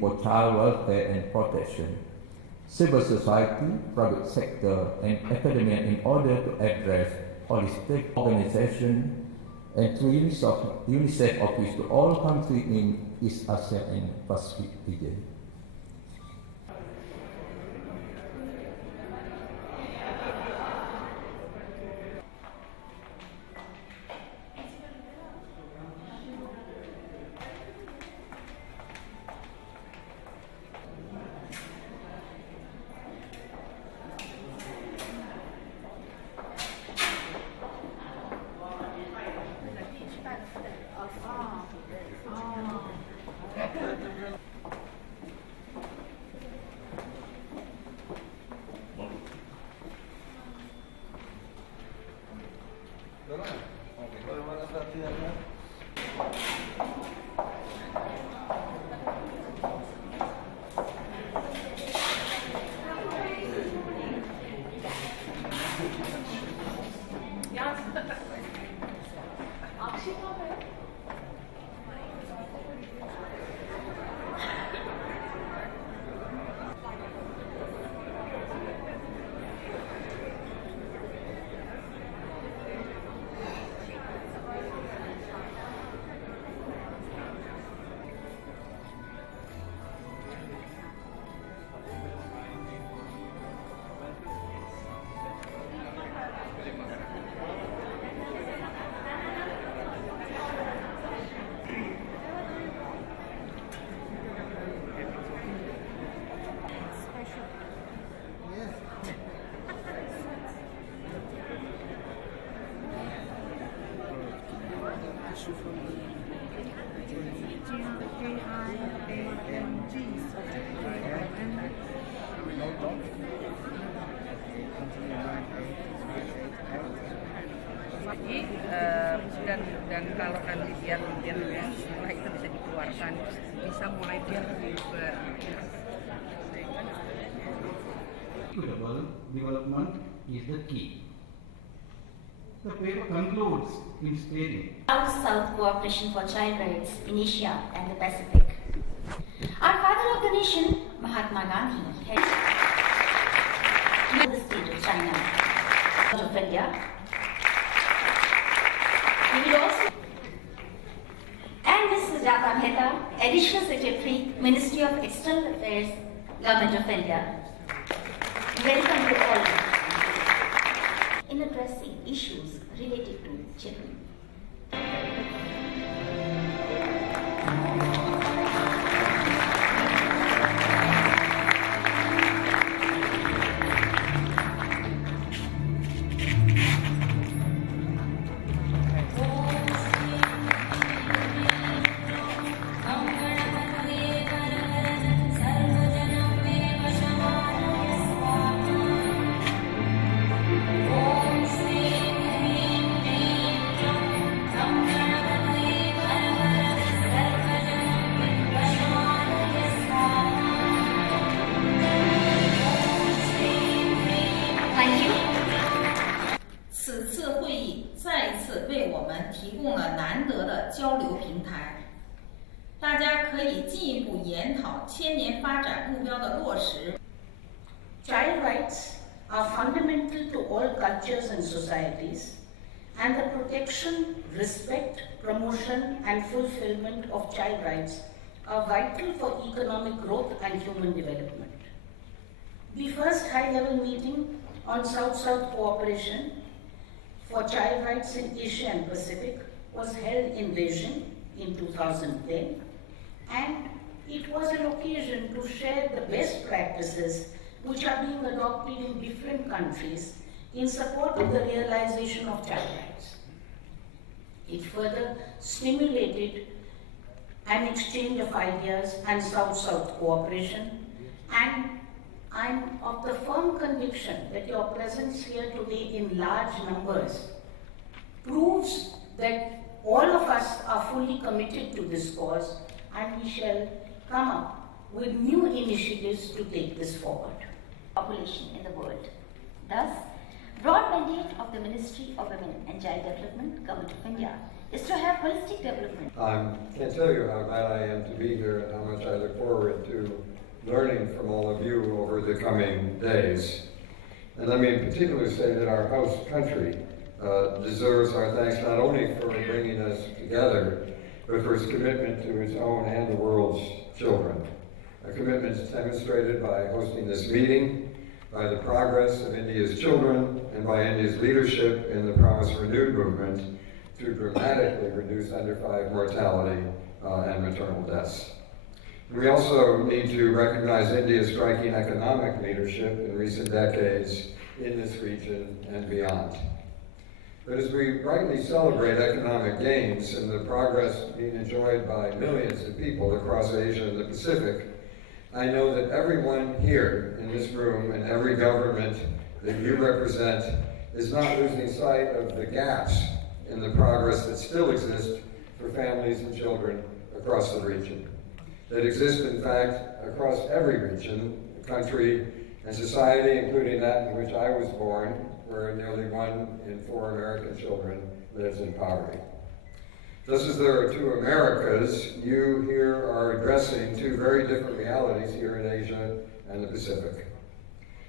for child welfare and protection, civil society, private sector, and academia in order to address holistic organization and through UNICEF office to all countries in East Asia and Pacific region. Dan kalau nanti biar setelah itu bisa dikeluarkan, bisa mulai biar development is the key. The paper concludes in stating South-South cooperation for child rights in Asia and the Pacific. Our father of the nation, Mahatma Gandhi, had the state of China, of India. We will also and Ms. Sujata Mehta, Additional Secretary, Ministry of External Affairs, Government of India. Welcome to all in addressing issues related to children. Thank you. 此次会议再一次为我们提供了难得的交流平台，大家可以进一步研讨千年发展目标的落实。Child rights are fundamental to all cultures and societies, and the protection, respect, promotion, and fulfillment of child rights are vital for economic growth and human development. The first high-level meeting on South-South cooperation for child rights in Asia and Pacific was held in Beijing in 2010, and it was an occasion to share the best practices which are being adopted in different countries in support of the realization of child rights. It further stimulated an exchange of ideas and South-South cooperation, and I'm of the firm conviction that your presence here today in large numbers proves that all of us are fully committed to this cause, and we shall come up with new initiatives to take this forward. Population in the world. Thus, broad mandate of the Ministry of Women and Child Development, Government of India, is to have holistic development. I can't tell you how glad I am to be here and how much I look forward to learning from all of you over the coming days. And let me in particular say that our host country deserves our thanks not only for bringing us together, but for its commitment to its own and the world's children. A commitment is demonstrated by hosting this meeting, by the progress of India's children, and by India's leadership in the Promise Renewed movement to dramatically reduce under 5 mortality and maternal deaths. We also need to recognize India's striking economic leadership in recent decades in this region and beyond. But as we rightly celebrate economic gains and the progress being enjoyed by millions of people across Asia and the Pacific, I know that everyone here in this room and every government that you represent is not losing sight of the gaps in the progress that still exists for families and children across the region. That exist, in fact, across every region, country, and society, including that in which I was born, where nearly 1 in 4 American children lives in poverty. Just as there are 2 Americas, you here are addressing 2 very different realities here in Asia and the Pacific.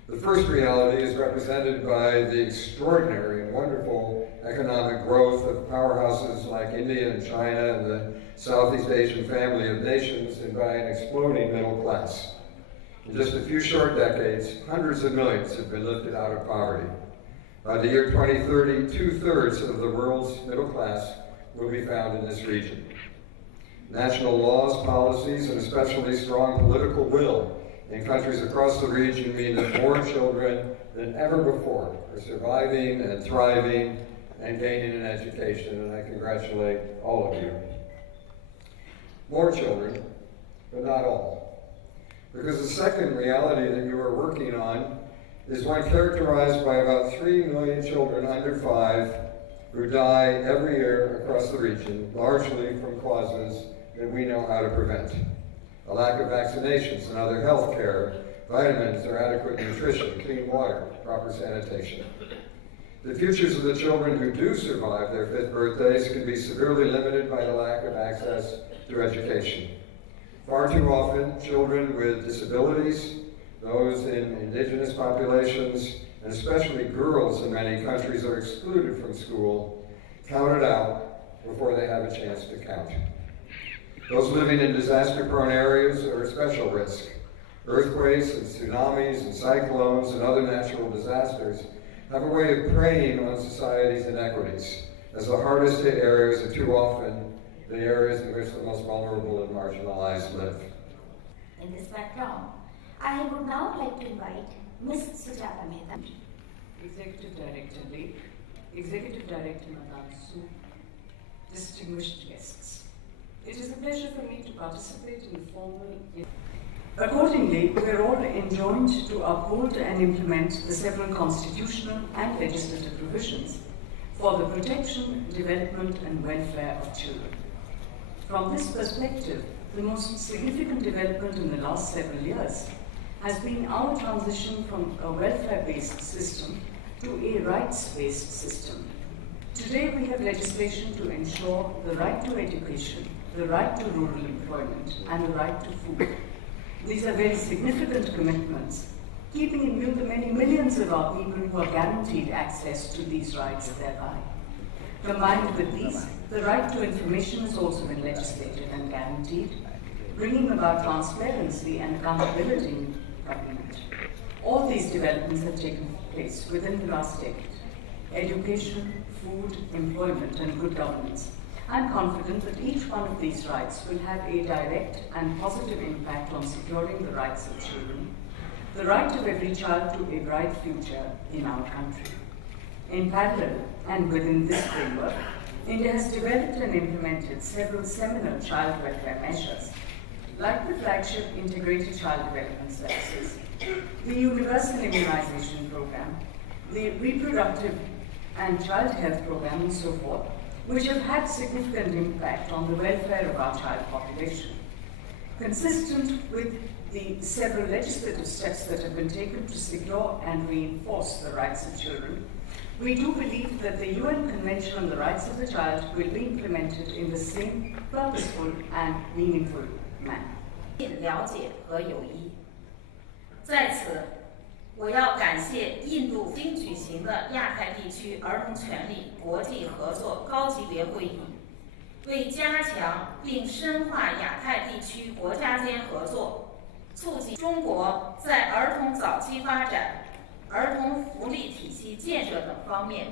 The first reality is represented by the extraordinary and wonderful economic growth of powerhouses like India and China and the Southeast Asian family of nations, and by an exploding middle class. In just a few short decades, hundreds of millions have been lifted out of poverty. By the year 2030, 2/3 of the world's middle class will be found in this region. National laws, policies, and especially strong political will in countries across the region mean that more children than ever before are surviving and thriving and gaining an education, and I congratulate all of you. More children, but not all. Because the second reality that you are working on is one characterized by about 3 million children under 5 who die every year across the region, largely from causes that we know how to prevent. A lack of vaccinations and other health care, vitamins or adequate nutrition, clean water, proper sanitation. The futures of the children who do survive their 5th birthdays can be severely limited by the lack of access to education. Far too often, children with disabilities, those in indigenous populations, and especially girls in many countries are excluded from school, counted out before they have a chance to count. Those living in disaster-prone areas are at special risk. Earthquakes and tsunamis and cyclones and other natural disasters have a way of preying on society's inequities, as the hardest hit areas are too often the areas in which the most vulnerable and marginalized live. In this background, I would now like to invite Ms. Sujata Mehta. Executive Director Lake, Executive Director Madame Su, distinguished guests. It is a pleasure for me to participate in the formal. Accordingly, we are all enjoined to uphold and implement the several constitutional and legislative provisions for the protection, development, and welfare of children. From this perspective, the most significant development in the last several years has been our transition from a welfare-based system to a rights-based system. Today we have legislation to ensure the right to education, the right to rural employment, and the right to food. These are very significant commitments, keeping in view the many millions of our people who are guaranteed access to these rights thereby. Combined with these, the right to information has also been legislated and guaranteed, bringing about transparency and accountability in government. All these developments have taken place within the last decade. Education, food, employment, and good governance. I'm confident that each one of these rights will have a direct and positive impact on securing the rights of children, the right of every child to a bright future in our country. In parallel, and within this framework, India has developed and implemented several seminal child welfare measures, like the flagship Integrated Child Development Services, the Universal Immunization Program, the Reproductive and Child Health Program, and so forth, which have had significant impact on the welfare of our child population. Consistent with the several legislative steps that have been taken to secure and reinforce the rights of children, We do believe that the UN Convention on the Rights of the Child will be implemented in the same purposeful and meaningful manner. 了解和友谊。在此，我要感谢印度新举行的亚太地区儿童权利国际合作高级别会议，为加强并深化亚太地区国家间合作，促进中国在儿童早期发展、儿童福利体系建设等方面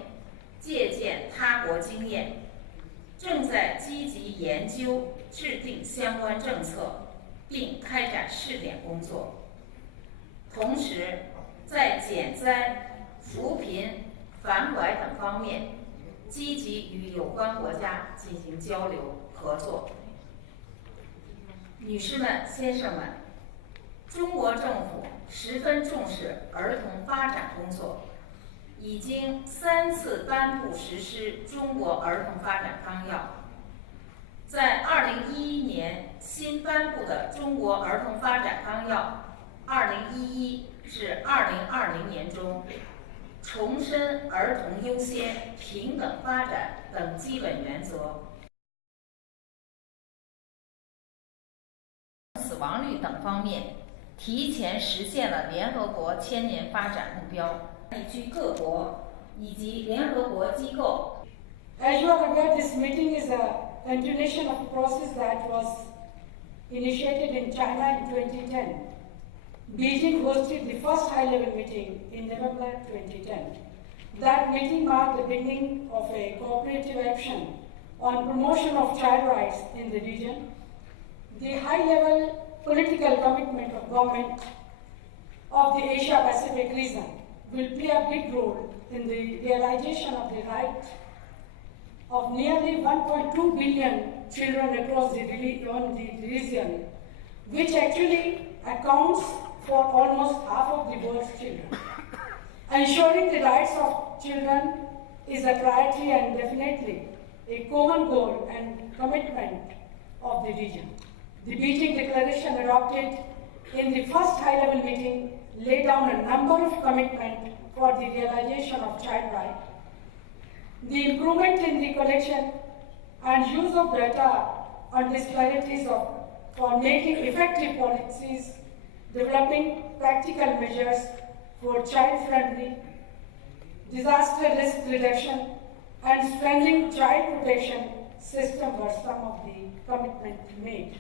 借鉴他国经验，正在积极研究制定相关政策，并开展试点工作。同时，在减灾、扶贫、反拐等方面，积极与有关国家进行交流合作。女士们、先生们，中国政府十分重视儿童发展工作，已经3次颁布实施《中国儿童发展纲要》。在2011年新颁布的《中国儿童发展纲要》2011至2020年中，重申儿童优先、平等发展等基本原则。死亡率等方面，提前实现了联合国千年发展目标。地区各国以及联合国机构。As you are aware, this meeting is a continuation of a process that was initiated in China in 2010. Beijing hosted the first high-level meeting in November 2010. That meeting marked the beginning of a cooperative action on promotion of child rights in the region. The high-level political commitment of government of the Asia-Pacific region will play a big role in the realization of the right of nearly 1.2 billion children across the region, which actually accounts for almost half of the world's children. Ensuring the rights of children is a priority and definitely a common goal and commitment of the region. The Beijing Declaration adopted in the first high-level meeting laid down a number of commitments for the realization of child rights. The improvement in the collection and use of data on disparities for making effective policies, developing practical measures for child-friendly, disaster risk reduction, and strengthening child protection system were some of the commitments made.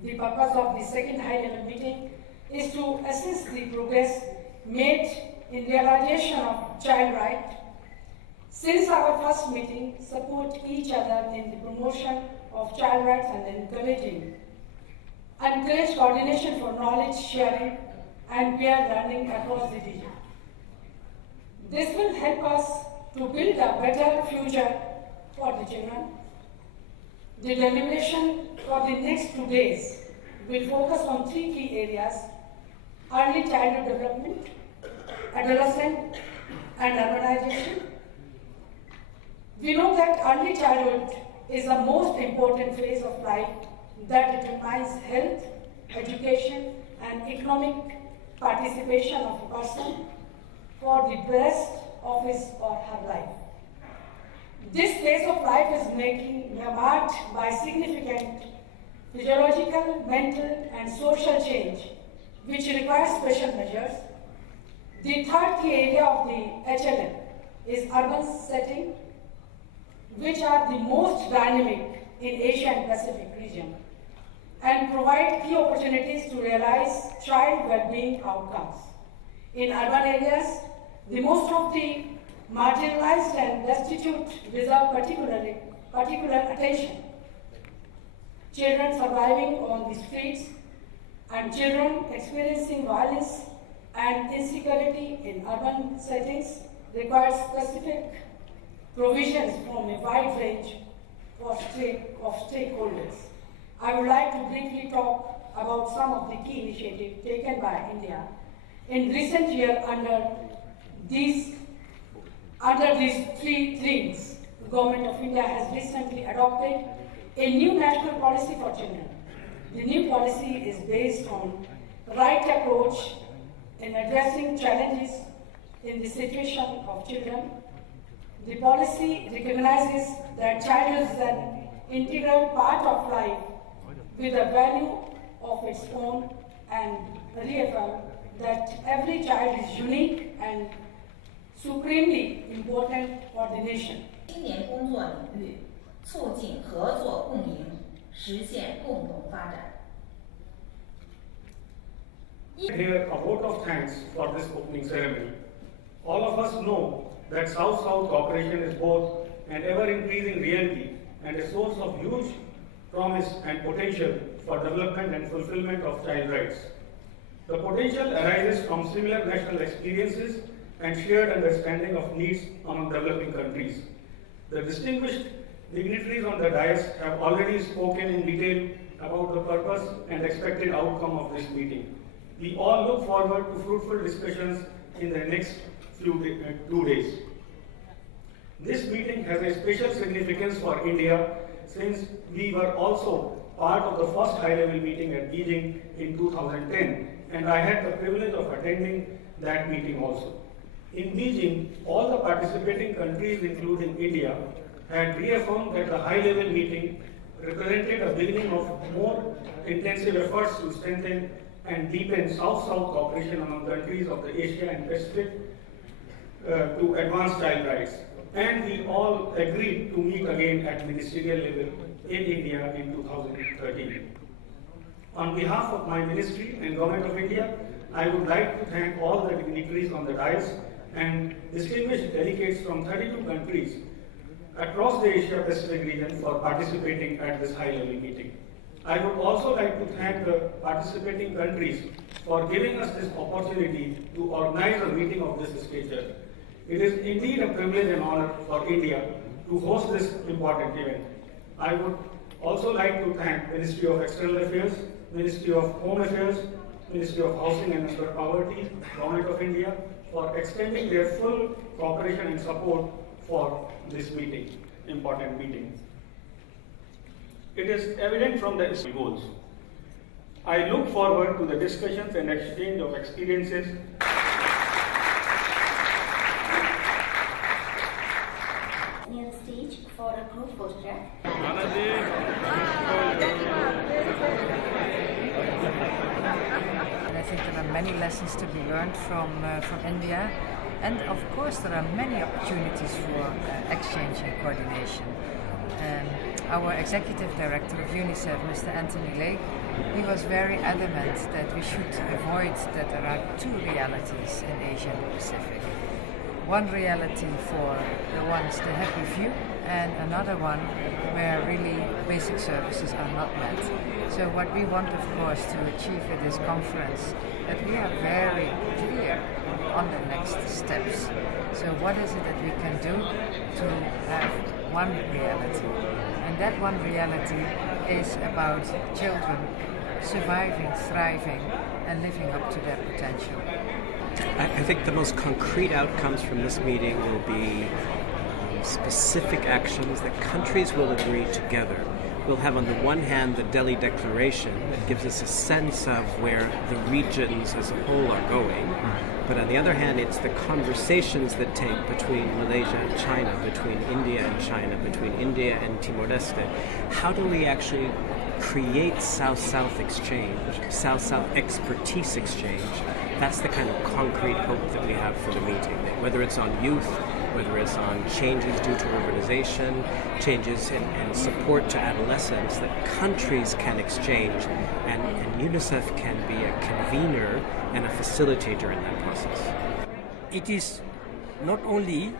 The purpose of the second high-level meeting is to assess the progress made in realization of child rights. Since our first meeting, support each other in the promotion of child rights and encourage coordination for knowledge sharing and peer learning across the region. This will help us to build a better future for the children. The deliberation for the next 2 days will focus on 3 key areas: early childhood development, adolescent, and urbanization. We know that early childhood is the most important phase of life that determines health, education, and economic participation of a person for the rest of his or her life. This phase of life is marked by significant physiological, mental, and social change, which requires special measures. The third key area of the HLM is urban setting, which are the most dynamic in Asia and Pacific region, and provide key opportunities to realize child well-being outcomes. In urban areas, the most of the marginalized and destitute deserve particular attention. Children surviving on the streets and children experiencing violence and insecurity in urban settings require specific provisions from a wide range of stakeholders. I would like to briefly talk about some of the key initiatives taken by India in recent years under these 3 themes. The Government of India has recently adopted a new national policy for children. The new policy is based on right approach in addressing challenges in the situation of children. The policy recognizes that child is an integral part of life with a value of its own and reaffirm that every child is unique and supremely important for the nation. 青年工作领域，促进合作共赢，实现共同发展。 Here a vote of thanks for this opening ceremony. All of us know that South-South cooperation is both an ever-increasing reality and a source of huge promise and potential for development and fulfillment of child rights. The potential arises from similar national experiences and shared understanding of needs among developing countries. The distinguished dignitaries on the dais have already spoken in detail about the purpose and expected outcome of this meeting. We all look forward to fruitful discussions in the next 2 days. This meeting has a special significance for India since we were also part of the first high-level meeting at Beijing in 2010, and I had the privilege of attending that meeting also. In Beijing, all the participating countries, including India, had reaffirmed that the high-level meeting represented a beginning of more intensive efforts to strengthen and deepen South-South cooperation among countries of the Asia and Pacific to advance child rights. And we all agreed to meet again at ministerial level in India in 2013. On behalf of my ministry and Government of India, I would like to thank all the dignitaries on the dais and distinguished delegates from 32 countries across the Asia Pacific region for participating at this high-level meeting. I would also like to thank the participating countries for giving us this opportunity to organize a meeting of this stature. It is indeed a privilege and honor for India to host this important event. I would also like to thank Ministry of External Affairs, Ministry of Home Affairs, Ministry of Housing and Urban Poverty, Government of India for extending their full cooperation and support for this meeting, important meeting. It is evident from the goals. I look forward to the discussions and exchange of experiences. Near the stage for a group photograph. And I think there are many lessons to be learned from India, and of course there are many opportunities for exchange and coordination. Our executive director of UNICEF, Mr. Anthony Lake, he was very adamant that we should avoid that there are two realities in Asia and the Pacific. One reality for the ones, the happy few, and another one where really basic services are not met. So what we want, of course, to achieve with this conference, that we are very clear on the next steps. So what is it that we can do to have one reality? And that one reality is about children surviving, thriving, and living up to their potential. I think the most concrete outcomes from this meeting will be specific actions that countries will agree together. We'll have on the one hand the Delhi Declaration that gives us a sense of where the regions as a whole are going. But on the other hand, it's the conversations that take between Malaysia and China, between India and China, between India and Timor-Leste. How do we actually create South-South exchange, South-South expertise exchange? That's the kind of concrete hope that we have for the meeting. Whether it's on youth, whether it's on changes due to urbanization, changes in support to adolescents, that countries can exchange, and UNICEF can be a convener and a facilitator in that process. It is not only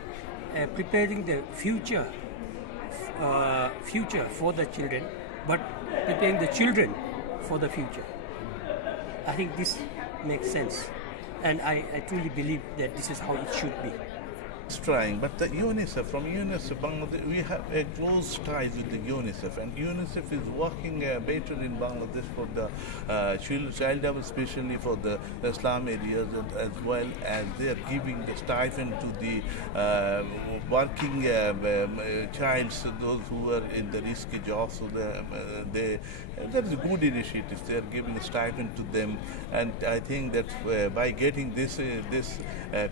preparing the future for the children, but preparing the children for the future. I think this makes sense, and I truly believe that this is how it should be. trying, but the UNICEF, from UNICEF Bangladesh, we have a close ties with the UNICEF, and UNICEF is working better in Bangladesh for the child development, especially for the slum areas, as well as they are giving the stipend to the working childs, those who are in the risky jobs. So that is a good initiative. They are giving a stipend to them, and I think that by getting this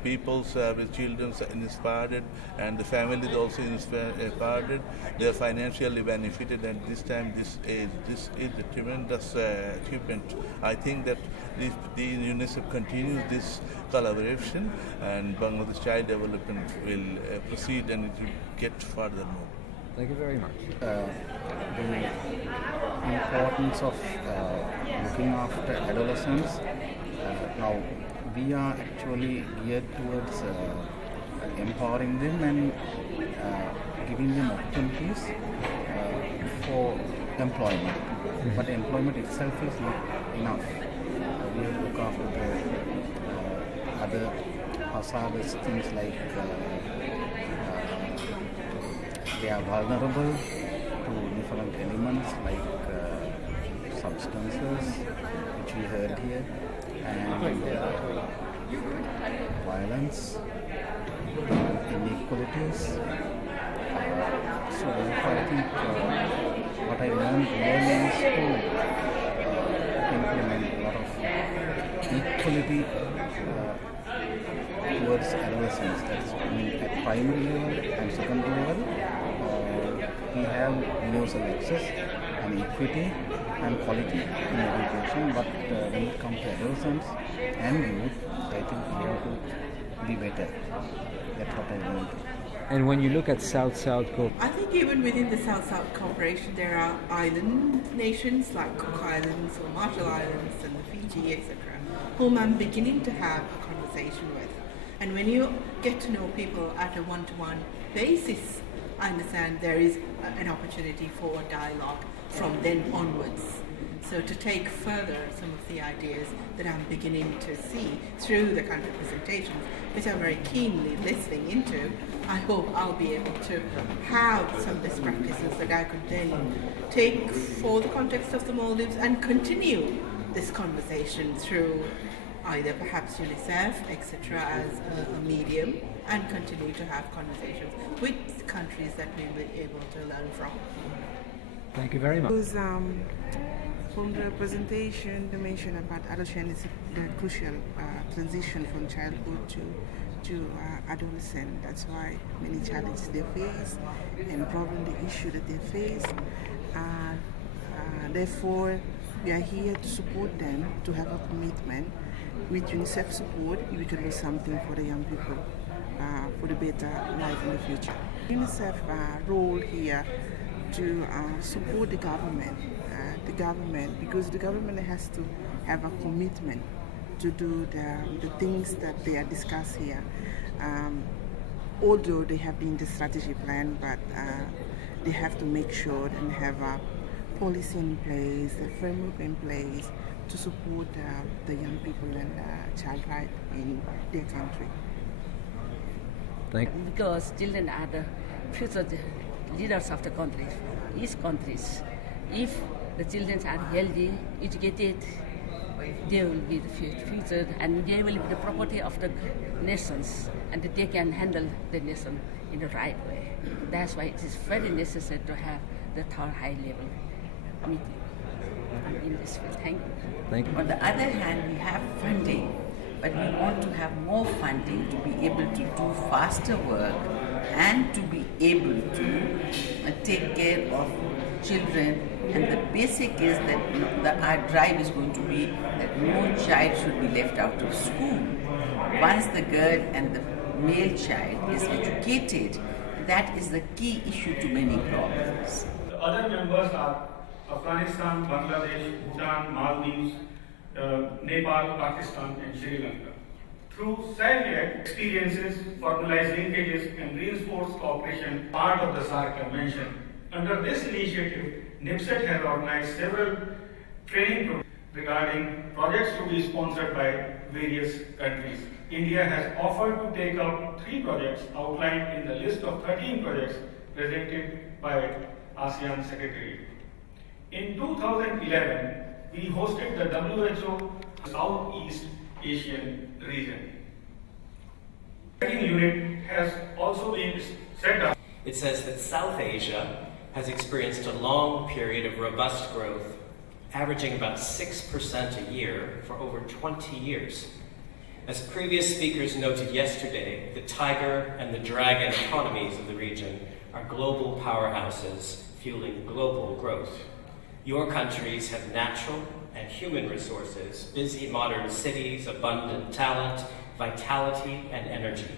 people's children inspired, and the families also inspired, they are financially benefited, and this time this is a tremendous achievement. I think that if the UNICEF continues this collaboration, and Bangladesh child development will proceed, and it will get further more. Thank you very much. The importance of looking after adolescents. Now we are actually geared towards empowering them and giving them opportunities for employment. But employment itself is not enough. We have to look after the other hazardous things like they are vulnerable to different elements like substances, which we heard here, and violence, inequalities. So therefore I think what I learned really is to implement a lot of equality towards adolescents. That's at primary level and secondary level. We have universal access and equity and quality in education, but when it comes to adolescents and youth, I think we have to be better. That's what I learned. And when you look at South-South cooperation, I think even within the South-South cooperation, there are island nations like Cook Islands or Marshall Islands and the Fiji, etc., whom I'm beginning to have a conversation with. And when you get to know people at a one-to-one basis, I understand there is an opportunity for dialogue from then onwards. So to take further some of the ideas that I'm beginning to see through the country presentations, which I'm very keenly listening into, I hope I'll be able to have some best practices that I could then take for the context of the Maldives and continue this conversation through either perhaps UNICEF, etc., as a medium, and continue to have conversations with countries that we will be able to learn from. Thank you very much. From the presentation, they mentioned about adolescence is the crucial transition from childhood to adolescent. That's why many challenges they face and problem the issue that they face. Therefore, we are here to support them to have a commitment. With UNICEF support, we can do something for the young people for the better life in the future. UNICEF role here to support the government, because the government has to have a commitment to do the things that they are discussed here. Although they have been the strategy plan, but they have to make sure and have a policy in place, a framework in place to support the young people and child rights in their country. Thank you. Because children are the future leaders of the country, each countries. If the children are healthy, educated, they will be the future, and they will be the property of the nations, and they can handle the nation in the right way. That's why it is very necessary to have the third high-level meeting in this field. Thank you. Thank you. On the other hand, we have funding, but we want to have more funding to be able to do faster work and to be able to take care of children. And the basic is that our drive is going to be that no child should be left out of school. Once the girl and the male child is educated, that is the key issue to many problems. The other members are Afghanistan, Bangladesh, Bhutan, Maldives, Nepal, Pakistan and Sri Lanka. Through SADC experiences, formalized linkages and reinforced cooperation, part of the SADC Convention. Under this initiative, NIPSET has organized several training programs regarding projects to be sponsored by various countries. India has offered to take up 3 projects outlined in the list of 13 projects presented by ASEAN Secretary. In 2011, we hosted the WHO Southeast Asian region. The unit has also been set up. It says that South Asia has experienced a long period of robust growth, averaging about 6% a year for over 20 years. As previous speakers noted yesterday, the tiger and the dragon economies of the region are global powerhouses fueling global growth. Your countries have natural and human resources, busy modern cities, abundant talent, vitality, and energy.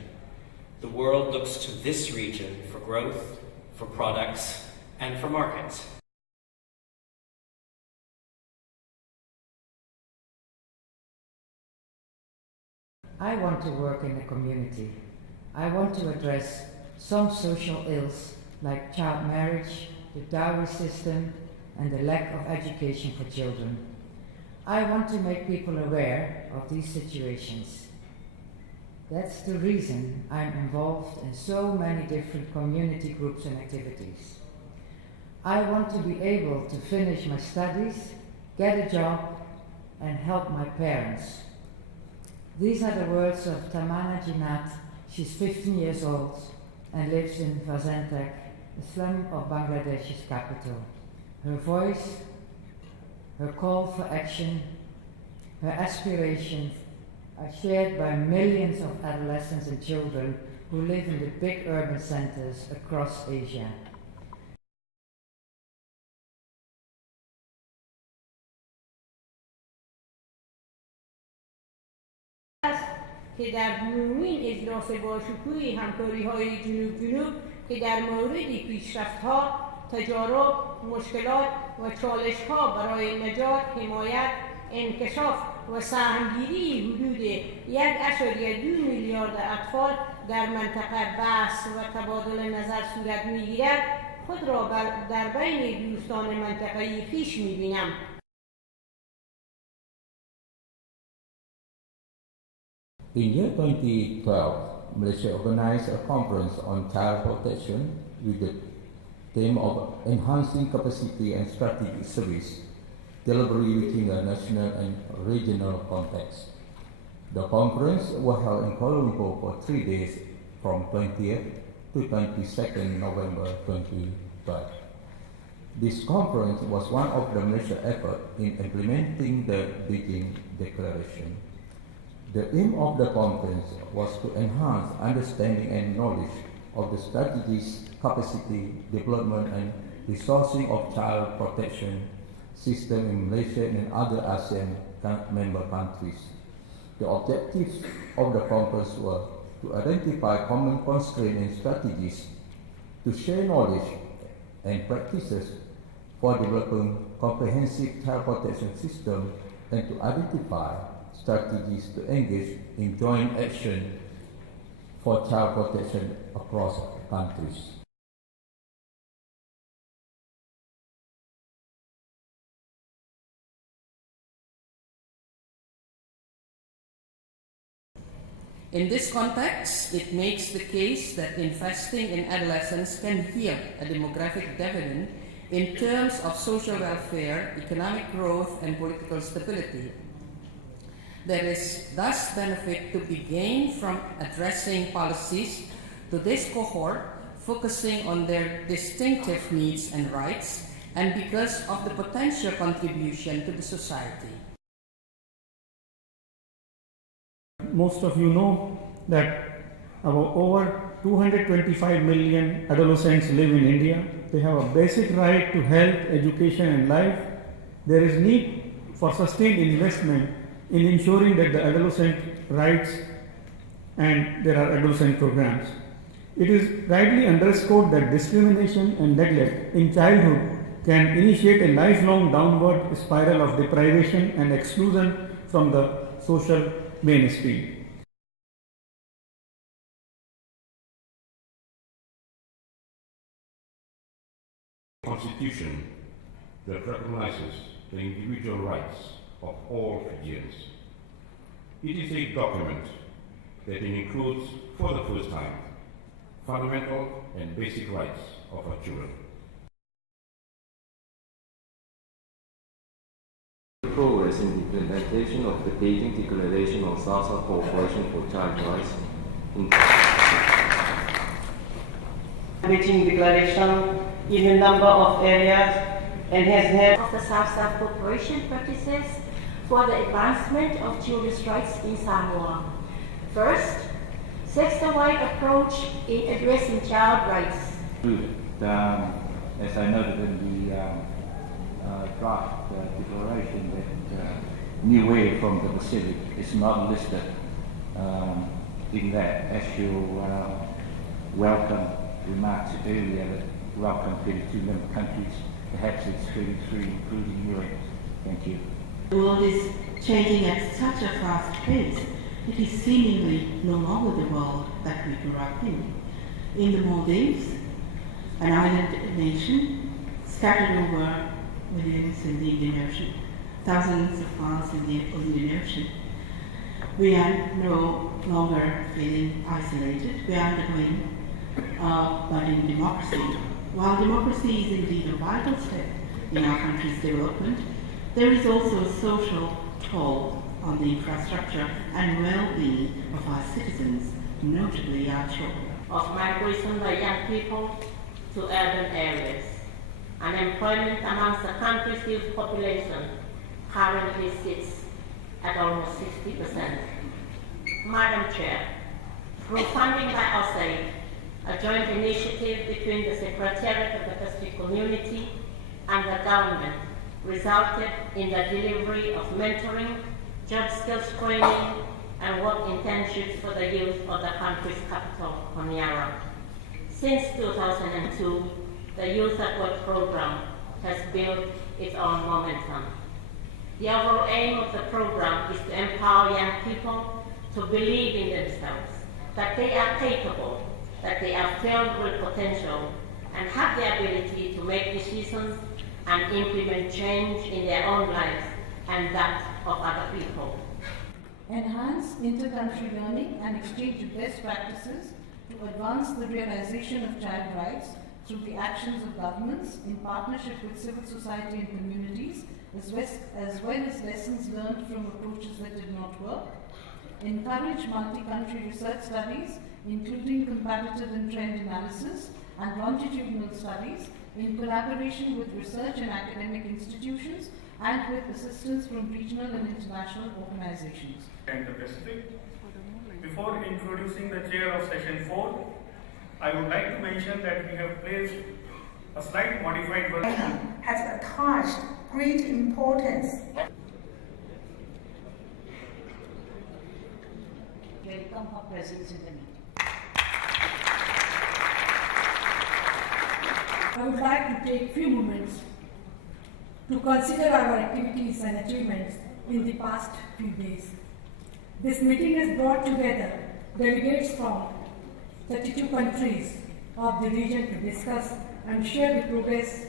The world looks to this region for growth, for products, and for markets. I want to work in the community. I want to address some social ills like child marriage, the dowry system, and the lack of education for children. I want to make people aware of these situations. That's the reason I'm involved in so many different community groups and activities. I want to be able to finish my studies, get a job, and help my parents. These are the words of Tamana Jinat. She's 15 years old and lives in Vazentek, the slum of Bangladesh's capital. Her voice, her call for action, her aspirations are shared by millions of adolescents and children who live in the big urban centers across Asia. که در دومین اجلاس باشکوه همکاری‌های جنوب که در مورد پیشرفت‌ها، تجارب، مشکلات و چالش‌ها برای نجات، حمایت، انکشاف و سهمگیری حدود 1.2 میلیارد اطفال در منطقه بحث و تبادل نظر صورت می‌گیرد، خود را در بین دوستان منطقه‌ای خویش می‌بینم. In year 2012, Malaysia organized a conference on child protection with the theme of enhancing capacity and strategic service delivery within a national and regional context. The conference was held in Kuala Lumpur for 3 days from 20th to 22nd November 2012. This conference was one of the Malaysia efforts in implementing the Beijing Declaration. The aim of the conference was to enhance understanding and knowledge of the strategies, capacity, development and resourcing of child protection system in Malaysia and other ASEAN member countries. The objectives of the conference were to identify common constraints and strategies, to share knowledge and practices for developing comprehensive child protection system, and to identify strategies to engage in joint action for child protection across countries. In this context, it makes the case that investing in adolescents can heal a demographic dividend in terms of social welfare, economic growth, and political stability. There is thus benefit to be gained from addressing policies to this cohort, focusing on their distinctive needs and rights, and because of the potential contribution to the society. Most of you know that over 225 million adolescents live in India. They have a basic right to health, education, and life. There is need for sustained investment in ensuring that the adolescent rights and there are adolescent programs. It is rightly underscored that discrimination and neglect in childhood can initiate a lifelong downward spiral of deprivation and exclusion from the social mainstream. Constitution that recognizes the individual rights of all Fijians. It is a document that includes, for the first time, fundamental and basic rights of our children. Progress in the implementation of the Beijing Declaration on South-South Cooperation for Child Rights. Beijing Declaration in a number of areas and has had of the South-South Cooperation practices for the advancement of children's rights in Samoa. First, sector-wide approach in addressing child rights. As I noted in the draft declaration, that New Way from the Pacific is not listed in that, as you welcome remarks earlier that welcome 22 member countries, perhaps it's 33 including UN. Thank you. The world is changing at such a fast pace. It is seemingly no longer the world that we grew up in. In the Maldives, an island nation scattered over millions in the Indian Ocean, thousands of miles in the Indian Ocean, we are no longer feeling isolated. We are undergoing budding democracy. While democracy is indeed a vital step in our country's development, there is also a social toll on the infrastructure and well-being of our citizens, notably our children. Of migration by young people to urban areas. Unemployment amongst the country's youth population currently sits at almost 60%. Madam Chair, through funding by USAID, a joint initiative between the Secretariat of the Pacific Community and the government resulted in the delivery of mentoring, job skills training, and work internships for the youth of the country's capital, Honiara. Since 2002, the Youth at Work program has built its own momentum. The overall aim of the program is to empower young people to believe in themselves, that they are capable, that they are filled with potential, and have the ability to make decisions and implement change in their own lives and that of other people. Enhance inter-country learning and exchange of best practices to advance the realization of child rights through the actions of governments in partnership with civil society and communities, as well as lessons learned from approaches that did not work. Encourage multi-country research studies, including comparative and trend analysis and longitudinal studies, in collaboration with research and academic institutions and with assistance from regional and international organizations. And the Pacific. Before introducing the chair of session 4, I would like to mention that we have placed a slight modified version. Has attached great importance. Welcome her presence in the meeting. I would like to take a few moments to consider our activities and achievements in the past few days. This meeting has brought together delegates from 32 countries of the region to discuss and share the progress,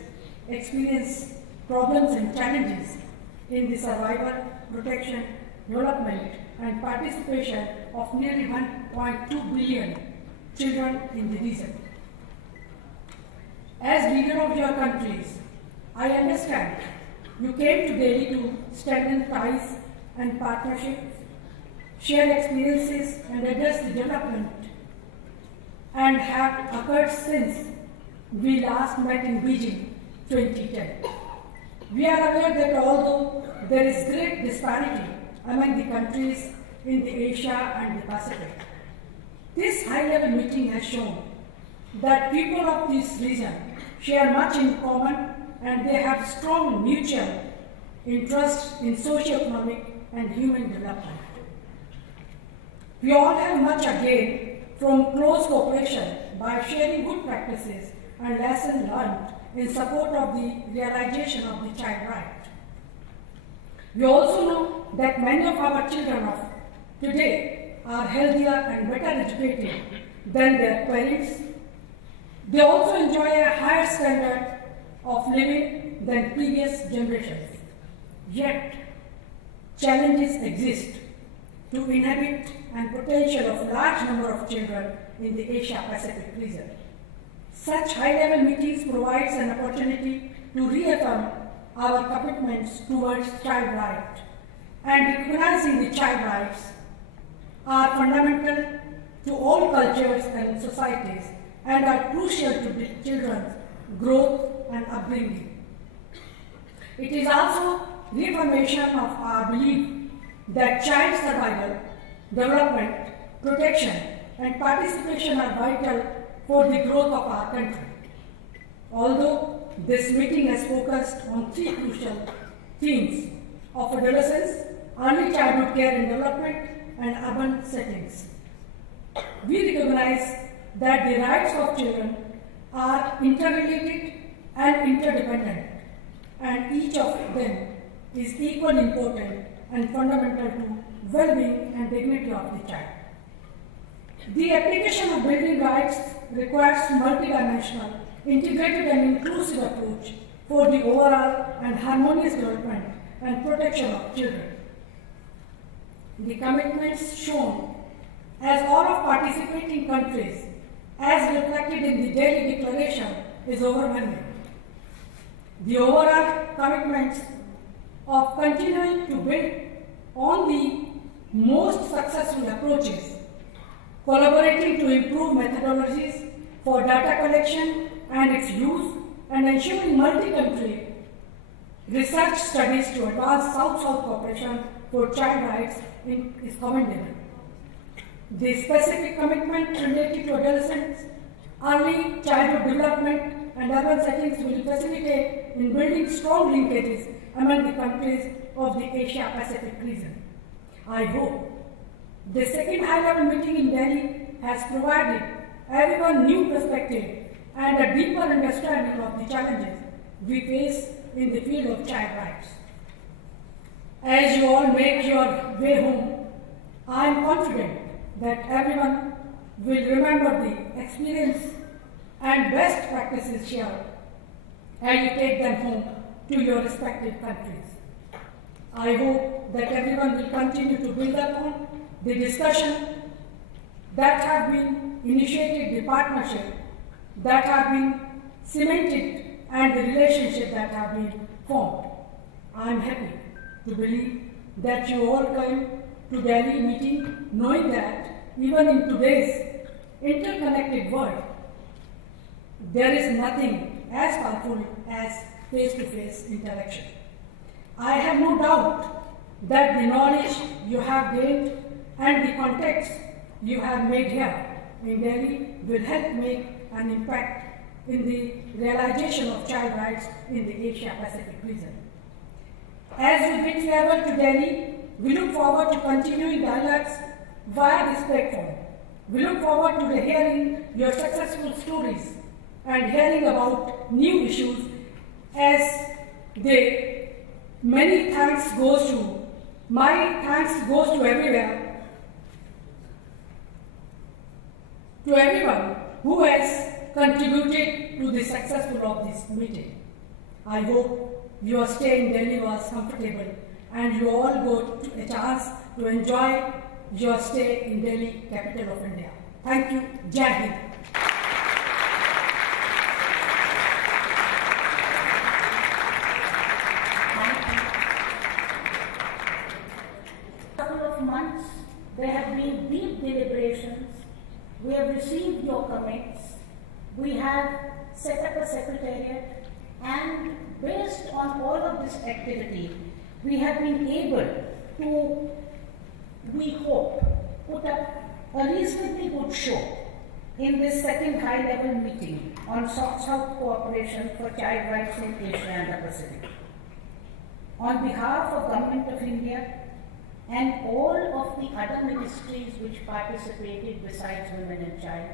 experience, problems and challenges in the survival, protection, development and participation of nearly 1.2 billion children in the region. As leader of your countries, I understand you came to Delhi to strengthen ties and partnerships, share experiences and address the development and have occurred since we last met in Beijing 2010. We are aware that although there is great disparity among the countries in the Asia and the Pacific, this high-level meeting has shown that people of this region share much in common and they have strong mutual interest in socio-economic and human development. We all have much to gain from close cooperation by sharing good practices and lessons learned in support of the realization of the child right. We also know that many of our children of today are healthier and better educated than their parents. They also enjoy a higher standard of living than previous generations. Yet, challenges exist to inhabit and potential of large number of children in the Asia-Pacific region. Such high-level meetings provides an opportunity to reaffirm our commitments towards child rights, and recognizing the child rights are fundamental to all cultures and societies and are crucial to children's growth and upbringing. It is also reaffirmation of our belief that child survival, development, protection, and participation are vital for the growth of our country. Although this meeting has focused on three crucial themes of adolescence, early childhood care and development, and urban settings, we recognize that the rights of children are interrelated and interdependent, and each of them is equally important and fundamental to well-being and dignity of the child. The application of building rights requires multidimensional, integrated and inclusive approach for the overall and harmonious development and protection of children. The commitments shown as all of participating countries, as reflected in the Delhi Declaration, is overwhelming. The overall commitments of continuing to build on the most successful approaches, collaborating to improve methodologies for data collection and its use, and ensuring multi-country research studies to advance South-South cooperation for child rights is commendable. The specific commitment related to adolescents, early childhood development, and urban settings will facilitate in building strong linkages among the countries of the Asia-Pacific region. I hope the second high-level meeting in Delhi has provided everyone new perspective and a deeper understanding of the challenges we face in the field of child rights. As you all make your way home, I am confident that everyone will remember the experience and best practices shared and you take them home to your respective countries. I hope that everyone will continue to build upon the discussion that have been initiated, the partnership that have been cemented, and the relationship that have been formed. I am happy to believe that you all came to Delhi meeting knowing that even in today's interconnected world, there is nothing as powerful as face-to-face interaction. I have no doubt that the knowledge you have gained and the context you have made here in Delhi will help make an impact in the realization of child rights in the Asia-Pacific region. As we bid farewell to Delhi, we look forward to continuing dialogues via this platform. We look forward to hearing your successful stories and hearing about new issues as my thanks goes to everyone who has contributed to the success of this meeting. I hope your stay in Delhi was comfortable and you all got a chance to enjoy your stay in Delhi, capital of India. Thank you. Jai Hind. Couple of months, there have been deep deliberations. We have received your comments. We have set up a secretariat, and based on all of this activity, we have been able to, we hope, put up a reasonably good show in this second high-level meeting on South-South cooperation for child rights in Asia and the Pacific. On behalf of Government of India and all of the other ministries which participated besides Women and Child,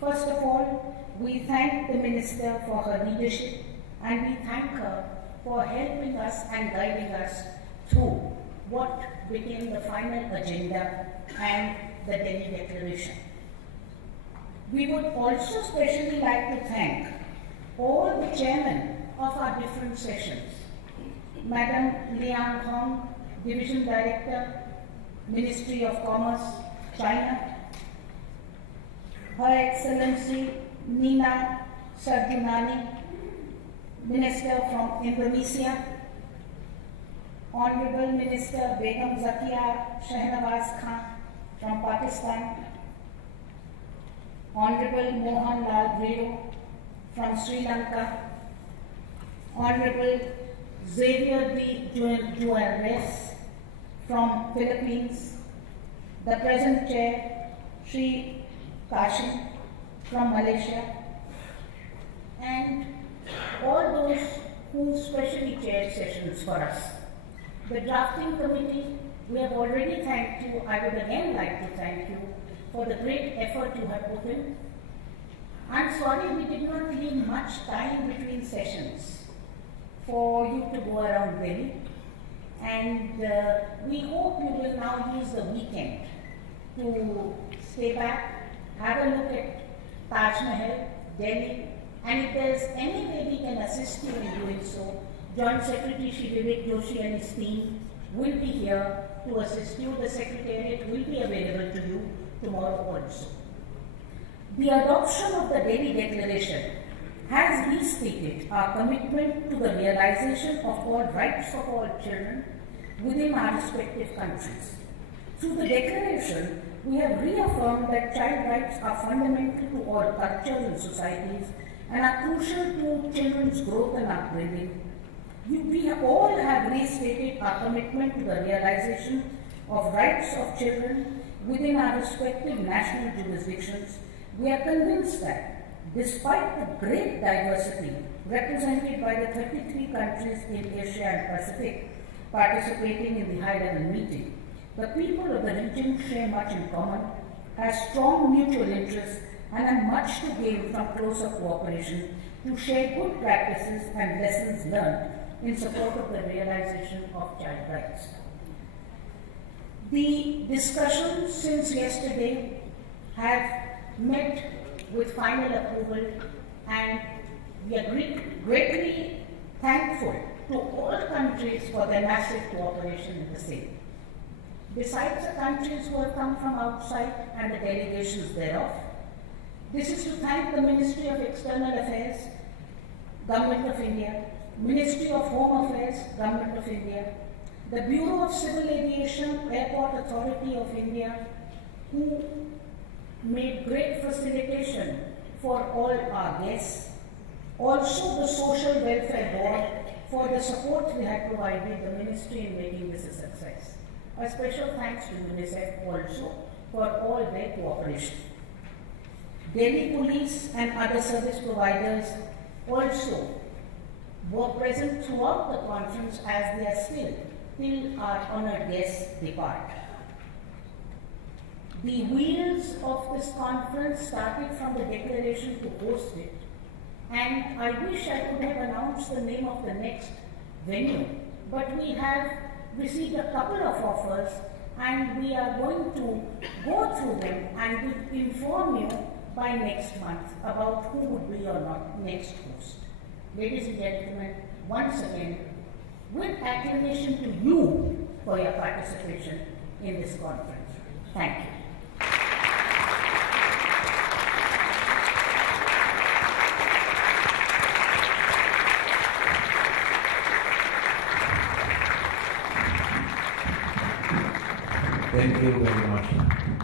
first of all, we thank the Minister for her leadership, and we thank her for helping us and guiding us through what became the final agenda and the Delhi Declaration. We would also especially like to thank all the chairmen of our different sessions. Madam Liang Hong, Division Director, Ministry of Commerce, China, Her Excellency Nina Sarjunani, Minister from Indonesia, Honorable Minister Begum Zakia Shahnawaz Khan from Pakistan, Honorable Mohan Lal Brio from Sri Lanka, Honorable Xavier D. Juarez from Philippines, the present chair, Sri Kashi from Malaysia, and all those who specially chaired sessions for us. The drafting committee, we have already thanked you. I would again like to thank you for the great effort you have put in. I'm sorry we did not leave much time between sessions for you to go around Delhi, and we hope you will now use the weekend to stay back, have a look at Taj Mahal, Delhi, and if there is any way we can assist you in doing so, Joint Secretary Shri Vivek Joshi and his team will be here to assist you. The Secretariat will be available to you tomorrow also. The adoption of the Delhi Declaration has restated our commitment to the realization of all rights of all children within our respective countries. Through the Declaration, we have reaffirmed that child rights are fundamental to all cultures and societies and are crucial to children's growth and upbringing. We all have restated our commitment to the realization of rights of children within our respective national jurisdictions. We are convinced that despite the great diversity represented by the 33 countries in Asia and Pacific participating in the high-level meeting, the people of the region share much in common, have strong mutual interests, and have much to gain from closer cooperation to share good practices and lessons learned in support of the realization of child rights. The discussions since yesterday have met with final approval, and we are greatly thankful to all countries for their massive cooperation in the same. Besides the countries who have come from outside and the delegations thereof, this is to thank the Ministry of External Affairs, Government of India, Ministry of Home Affairs, Government of India, the Bureau of Civil Aviation, Airport Authority of India, who made great facilitation for all our guests, also the Social Welfare Board for the support we had provided the Ministry in making this a success. A special thanks to UNICEF also for all their cooperation. Delhi Police and other service providers also were present throughout the conference as they are still till our honored guests depart. The wheels of this conference started from the declaration to host it, and I wish I could have announced the name of the next venue, but we have received a couple of offers and we are going to go through them and will inform you by next month about who would be your next host. Ladies and gentlemen, once again, with acclamation to you for your participation in this conference. Thank you. Thank you very much.